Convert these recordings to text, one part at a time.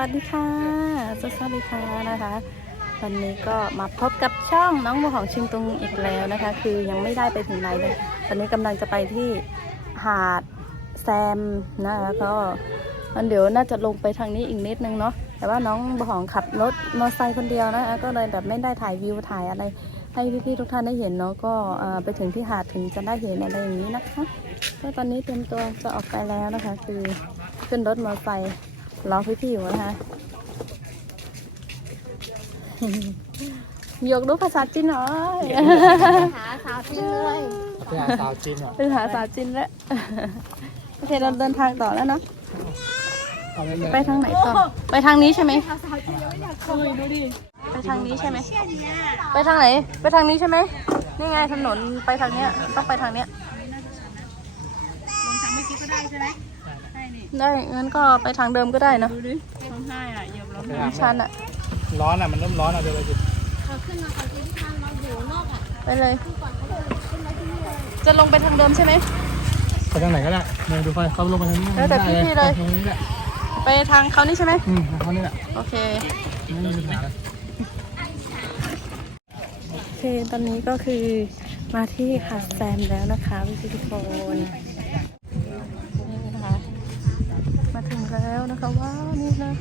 วัสดีค่ะ สวัสดีค่ะนะคะ วันนี้ก็มาพบกับช่องน้องบัวของชิงตุงอีกแล้วนะคะ คือยังไม่ได้ไปถึงไหนเลยวันนี้กำลังจะไปที่หาดแซมนะคะก็มันเดี๋ยวน่าจะลงไปทางนี้อีกนิดนึงเนาะแต่ว่าน้องบัวของขับรถมอเตอร์ไซค์คนเดียวนะคะก็เลยแบบไม่ได้ถ่ายวิวถ่ายอะไร ให้พี่ๆทุกท่านได้เห็นเนาะก็ไปถึงที่หาดถึงจะได้เห็นอะไรอย่างนี้นะคะก็ตอนนี้เตรียมตัวจะออกไปแล้วนะคะ คือขึ้นรถมอเตอร์ไซค์ รอพี่ๆอยู่นะคะ ยกดูภาษาจีนหน่อยหาสาวจีนเลยไปหาสาวจีนเหรอเป็นภาษาจีนแล้วโอเคเราเดินทางต่อแล้วเนาะเอาเลยเลยไปทางไหนต่อ ไปทางนี้ใช่ไหมสาวจีนยังไม่อยากเคยดูดิไปทางนี้ใช่ไหมเชี่ยเนี่ยไปทางไหน ไปทางนี้ใช่ไหมนี่ไงถนนไปทางเนี้ยต้องไปทางเนี้ยทางเมื่อกี้ก็ได้ใช่ไหม ได้นี่ได้งั้นก็ไปทางเดิมก็ได้เนอะดูดิร้องไห้อะเหยียบร้องไปไห้หาชันอะร้อนอะมันเริ่มร้อนอะเดี๋ยวเราจะเขาขึ้นมาก่อนที่ทางเราอยู่นอกอะไปเลยก่อนเขาจะขึ้นมาที่นี่เลยจะลงไปทางเดิมใช่ไหมไปทางไหนก็ได้เนี่ยดูไฟเขาลงไปทางนี้แล้วแต่พี่ๆเลย ตรงนี้แหละไปทางเขานี่ใช่ไหมอืมเขานี่แหละโอเคไม่มีปัญหาเลยโอเคตอนนี้ก็คือมาที่หาดแซมแล้วนะคะพี่ทุกคนนี่ แล้วนะคะว้าวนี่นะ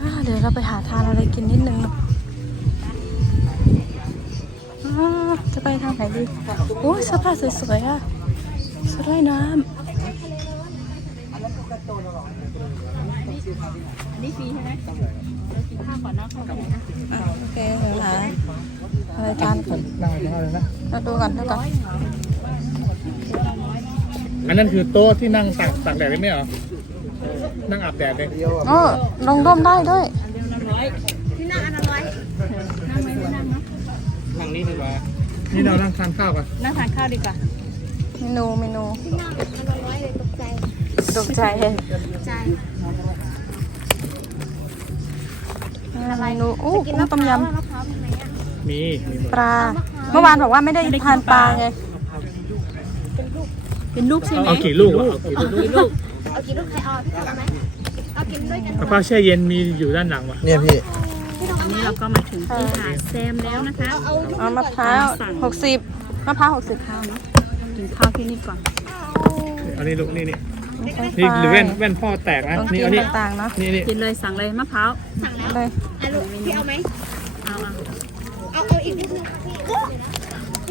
อ่าเดี๋ยวเราไปหาทานอะไรกินนิดนึงเนาะอ่าจะไปทางไหนดีโอ้ยเสื้อผ้าสวยๆอะชุดว่ายน้อันนี้ฟรีใช่ไหมเรากินข้าวก่อนนะข้าวก่อนนะำอะโอเคเดี๋ยวหาอะไรทานก่อนนั่งไปข้างนอกเลยนะมาดูก่อนดูก่ อนอันนั้นคือโต๊ะที่นั่งตากตากแดดได้ไหมเหรอ นั่งอาบแดดเลยโอ้ลงร่มได้ด้วยเดียวละร้อยที่นั่งอันละร้อยนั่งไหมไม่นั่งเนาะนั่งนี่ดีกว่า นี่เรานั่งทานข้าวกันนั่งทานข้าวดีกว่า เมนูเมนูที่นั่งอันละร้อยเลยตกใจตกใจตกใจเมนูอู้กินกุ้มะงพต้มร้าวยำ มะพร้าวมีไหมอะมีมีหมด ปลา เมื่อวานบอกว่าไม่ได้ทานปลาไง เป็นลูกใช่ไหมเอากี่ลูกวะเอากี่ลูกเอากี่ลูกใครเอาพี่เอาไหมเอากินด้วยกันมะพร้าวแช่เย็นมีอยู่ด้านหลังวะเนี่ยพี่อันนี้เราก็มาถึงที่หาดแซมแล้วนะคะเอามะพร้าวหกสิบมะพร้าวหกสิบข้าวเนาะกินข้าวที่นี่ก่อนอันนี้ลูกนี่นี่ไม่ใช่นี่ปลาหรือแว่นแว่นพ่อแตกนะต้องนี่กินเอานี่ต่างๆเนาะนี่นี่กินเลยสั่งเลยมะพร้าวสั่งเลยอะลูกพี่เอาไหมเอาเอาเอาเอาอีกนิดนึงค่ะพี่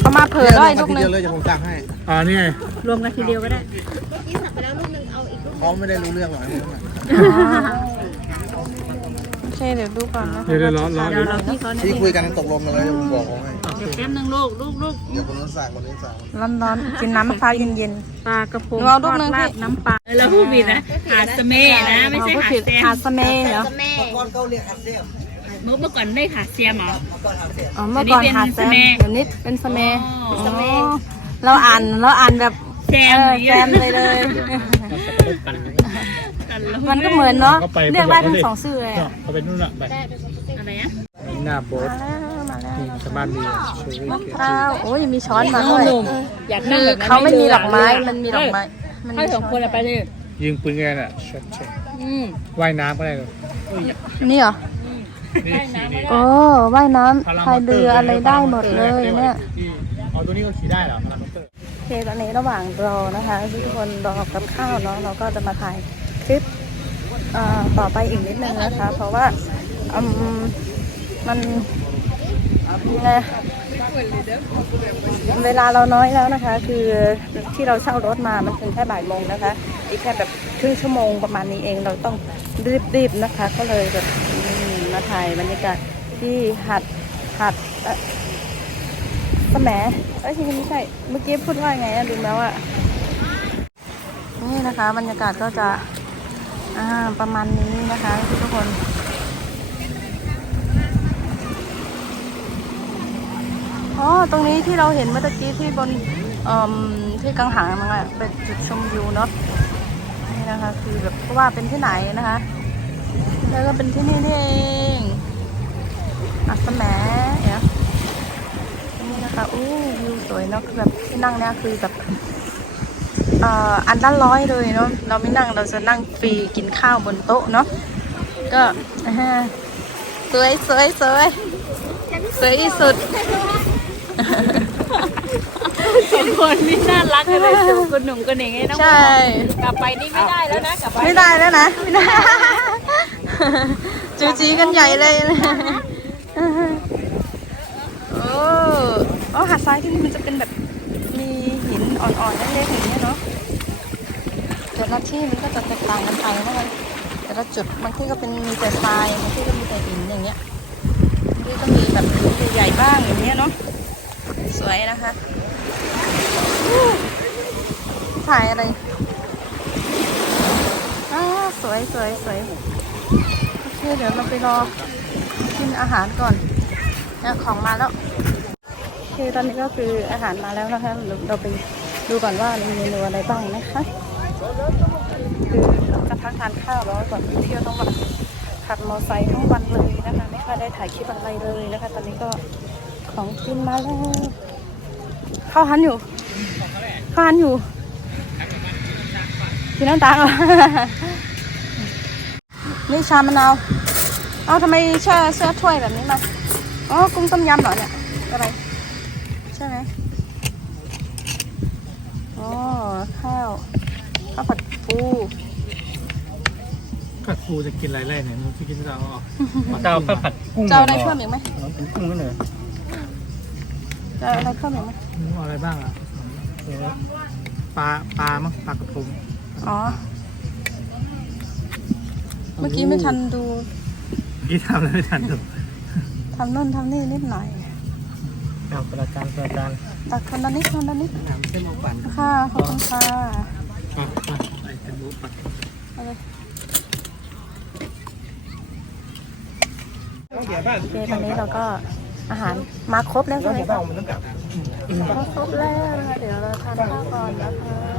เขา มาเผื่อด้วยลูกทีหนึเดีงยวเลยจะผมสั่งให้อ่านี่ไงรวมกันทีเดียวก็ได้เมื่อกี้สั่งไปแล้วลูกนึงเอาอีกลูกเขาไม่ได้รู้เรื่องหรอกอันนี้นะโอเคเดี๋ยวดูก่อนนะเดี๋ยวเดี๋ยวร้อนร้อนเดี๋ยวเราพี่เขาเนี่ยที่คุยกันตกลงกันเลยผมบอกเขาให้เดี๋ยวแป๊บนึงลูกลูกลูกเดี๋ยวคนนู้นสั่งคนนี้สั่งร้อนๆกินน้ำมะพร้าวเย็น ปลากระพงหนูเอาลูกนึงทอดราดพี่ น้ำปลาเราพูดผิดนะหาดสะเมๆนะไม่ใช่เราหาก็ดแซมหาดสะเมเหรอก้อนเขาเรียกฮัตเซียม เมื่อเมื่อก่อนได้หาดเซียมเหรอ อ๋อเมื่อก่อนหาดแซมเดี๋เดี๋ยวยวนี้นี้เป็นสะเมอ๋ออ๋อเราอ่านเราอ่านแบบแซม เอออย่างแซเงี้ยมเลยเลยกันแล้วมันก็เหมือนเนาะก็ไปเรียกได้ทั้งสองชื่อเลยก็อะเอาไปนู่นละไปอะไรอะหน้าโบ๊ทมาแล้วมาแล้วนี่ชาวบ้านมีเชอรี่มะเกพร้าวโอ้ยมีช้อนมาด้วยอยากคืนั่งอแบบนั้นเขาไม่มีดอกไม้มันมีดอกไม้มันให้มีสองคนอะไปเลยยิงปืนกันอะเช็ดเช็ดอืมว่ายน้ำก็ได้เลยนี่เหรอ นี่ขี่นี่โอ้ว่ายน้ำพายเรืออะไรได้หมดเลยเนี่ยเอาตัวนี้ก็ขี่ได้เหรอพารามอเตอร์โอเคตอนนี้ระหว่างรอนะคะทุกคนรอกับข้าวเนาะเราก็จะมาถ่ายคลิปเอ่อต่อไปอีกนิดนึงนะคะ เพราะว่าอืมมันยังไงเวลาเราน้อยแล้วนะคะ คือที่เราเช่ารถมามันเพียงแค่บ่ายโมงนะคะ อีกแค่แบบครึ่งชั่วโมงประมาณนี้เองเราต้องรีบๆนะคะ ก็เลยแบบอื มาถ่ายบรรยากาศที่หัดหัดเอ่อสมเอ้ยจริงๆไม่ใช่ เมื่อกี้พูดว่าไงอะลืมแล้วอะนี่นะคะ บรรยากาศก็จะอ่าประมาณนี้นะคะทุกคนอ๋อตรงนี้ที่เราเห็นเมื่อกี้ที่บนเอ่มที่กังหันมันอะเป็นจุดชมวิวเนาะนี่นะคะ คือแบบว่าเป็นที่ไหนนะคะ แล้วก็เป็นที่นี่นี่เองอัสแหมเดี๋ยวนี่นะคะอู้วิวสวยเนาะคือแบบที่นั่งเนี่ยคือแบบเอ่ออันละร้อยเลยเนาะเราไม่นั่งเราจะนั่งฟรีกินข้าวบนโต๊ะเนาะก็อ่าฮะสวยสวยสวยสวยที่สุดสองคนนี่น่ารักกันเลยจูบกันหนุ่มกันเองไงน้องใช่ กลับไปนี่ไม่ได้แล้วนะกลับไป ไม่ได้แล้วนะไม่ได้ จูจีกันใหญ่เลยนะโอ้โอ้หาดทรายที่นี่มันจะเป็นแบบมีหินอ่อนๆเล็กๆอย่างเงี้ยเนาะแต่ละที่มันก็จะแตกต่างกันไปนะคะแต่ละจุดบางที่ก็เป็นมีแต่ทรายบางที่ก็มีแต่หินอย่างเงี้ยบางที่ก็มีแบบหินใหญ่ๆบ้างอย่างเงี้ยเนาะสวยนะคะอู้ถ่ายอะไร อ่า สวยสวยสวย โอเคเดี๋ยวเราไปรอกินอาหารก่อนเนี่ยของมาแล้วโอเคตอนนี้ก็คืออาหารมาแล้วนะคะเราไปดูก่อนว่ามีเมนูอะไรบ้างนะคะคือจะพักทานข้าวแล้วก่อนเที่ยวต้องวันขับมอไซค์ทั้งวันเลยนะคะไม่ค่อยได้ถ่ายคลิปอะไรเลยนะคะ ตอนนี้ก็ของกินมาแล้วข้าวหันอยู่ข้าวหันอยู่กินน้ำตาลเหรอ นี่ชามะนาวเอาทำไมแช่เสื้อถ้วยแบบนี้มาอ๋อกุ้งต้มยำเหรอเนี่ยอะไรใช่ไหมอ๋อข้าวข้าวผัดปูผัดปูจะกินอะไรไร่เนี่ยมันจะกินเราออกเจ้าข้าวผัดกุ้งจะเอาอะไรเพิ่มอีกไหมเป็นกุ้งนั่นเหรอจะเอาอะไรเพิ่มอีกไหมเอาอะไรบ้างอะเออปลาปลามั้งปลากระพงอ๋อ เมื่อกี้ไม่ทันดูเมื่อกี้ทำอะไรไม่ทันดูทำนู่นทำนี่นิดหน่อยเอาประการประการตักคนละนิดคนละนิดน้ำเส้นหมูปั่นค่ะขอบคุณค่ะอะอะไอ้เป็นหมูปั่นเอาเลยต้องเดี๋ยวบ้านโอเคตอนนี้เราก็อาหารมาครบแล้วใช่ไหมคะมันต้องกลับมาครบแล้วนะคะเดี๋ยวเราทานข้าวก่อนนะคะอืม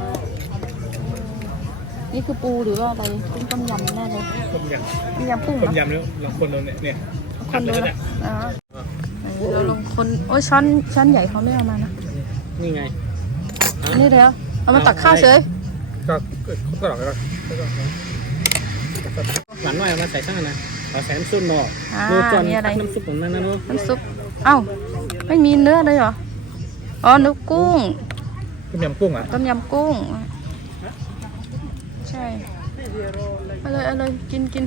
นี่คือปูหรือว่าอะไรกุ้งต้มยำแน่เลยต้มยต้มยำกุ้งำเหรต้มอยำแล้วลองคนเราเนี่ยเนี่ยคนดูนะอ๋อเราลงคนโอ้ยช้อนช้อนใหญ่เขาไม่เอามานะนี่ไงนี่เดี๋ยวเอามาตักข้าวเฉยก็ก็หลอกก็หวานหน่อยเอามาใส่ข้างนะเอาใส่น้ำซุปหน่ออ่าดูก่อนมีอะไรน้ำซุปของมันนะนู้น้ำซุปเอ้าไม่มีเนื้อเลยเหรออ๋อเนื้อกุ้งต้มยำกุ้งอะต้มยำกุ้ง ช่อร่อยอร่อยกินกิน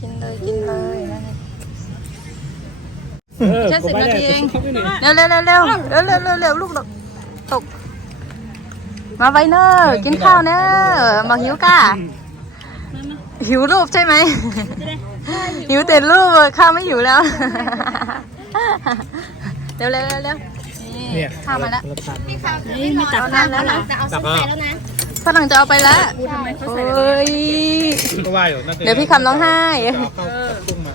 กินเลยกินเลยแค่สิบนาทีเองเร็วเร็วเร็วเร็วเร็วเร็วลูกตก มาไว้เนอร์กินข้าวเนอร์มาหิวก้าหิวรูปใช่ไหม หิวแต่รูปข้าวไม่หิวแล้วเร็วเร็วเร็วเร็วนี่ข้าวมาแล้วนี่มีตักข้าวแล้วนะจะเอาซุปใส่แล้วนะฝรั่งจะเอาไปแล้วโอ้ยก็ว่าอยู่น่าจะเดี๋ยวพี่คำร้องไห้จะเอาข้าวกับกุ้งมา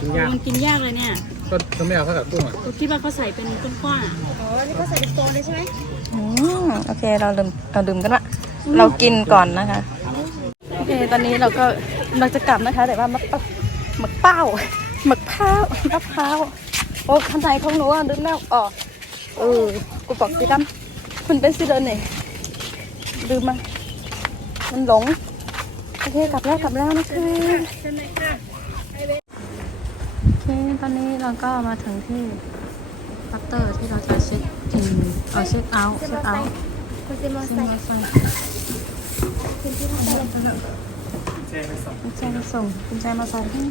กินยากมันกินยากเลยเนี่ยก็จะไม่เอาข้าวกับกุ้งอะกูคิดว่าเขาใส่เป็นก้อนๆอะอ๋อ นี่เขาใส่เป็นตัวเลยใช่ไหมอืมโอเค เราดื่มเราดื่มกันละเรากินก่อนนะคะ โอเค ตอนนี้เราก็ เราจะกลับนะคะ แต่ว่ามะปะหมึกเป้าหมึกพร้าวมะพร้าวโอ้ข้างในของหนูอะดึงแล้วอ๋อเออกูบอกสิดำคุณเป็นสิเดินเนี่ยลืมมามันหลงโอเคกลับแล้วกลับแล้วนะคะโอเคตอนนี้เราก็มาถึงที่พัตเตอร์ที่เราจะเช็คอินเอาเช็คเอาท์เช็คเอาท์คุณจะมาซึ่งใส่เราใส่คุ ณที่มาใส่กุญแจมาส่งกุญแจมาใส่ให้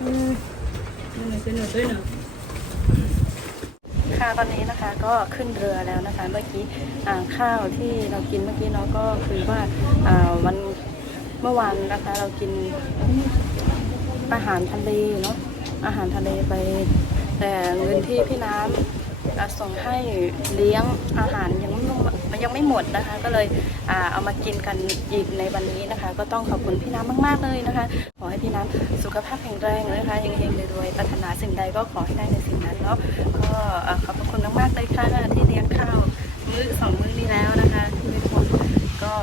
อืมค่ะตอนนี้นะคะก็ขึ้นเรือแล้วนะคะเมื่อกี้อ่าข้าวที่เรากินเมื่อกี้เนาะก็คือว่าอ่าวันเมื่อวานนะคะเรากินอาหารทะเลเนาะอาหารทะเลไปแต่เงินที่พี่น้ำ อะส่งให้เลี้ยงอาหารยังไม่หมดยังไม่หมดนะคะ ก็เลยอเอามากินกันอีกในวันนี้นะคะ ก็ต้องขอบคุณพี่น้ำมาก ๆเลยนะคะ ขอให้พี่น้ำสุขภาพแข็งแรงนะคะเฮงรวยๆปรารถนาสิ่งใดก็ขอให้ได้ในสิ่งนั้นเนาะก็ขอบคุณมากๆเลยค่ะที่เลี้ยงข้าวมื้อสองมื้อนี้แล้วนะคะทุกคนก็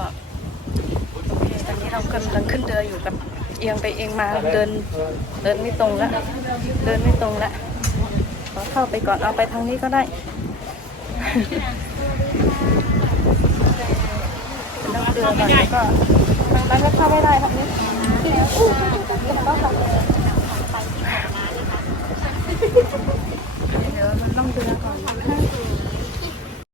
โอเคตอนนี้เรากำลังขึ้นเรืออยู่กับเอียงไปเอียงมาเดินเดินไม่ตรงละเดินไม่ตรงละ อเข้าไปก่อนเอาไปทางนี้ก็ได้น้ำเกลือหน่อยแล้วก็ทางนั้นก็เข้าไม่ได้ทางนี้อู้ก็ค่ะเดี๋ยวมันต้องเดินก่อน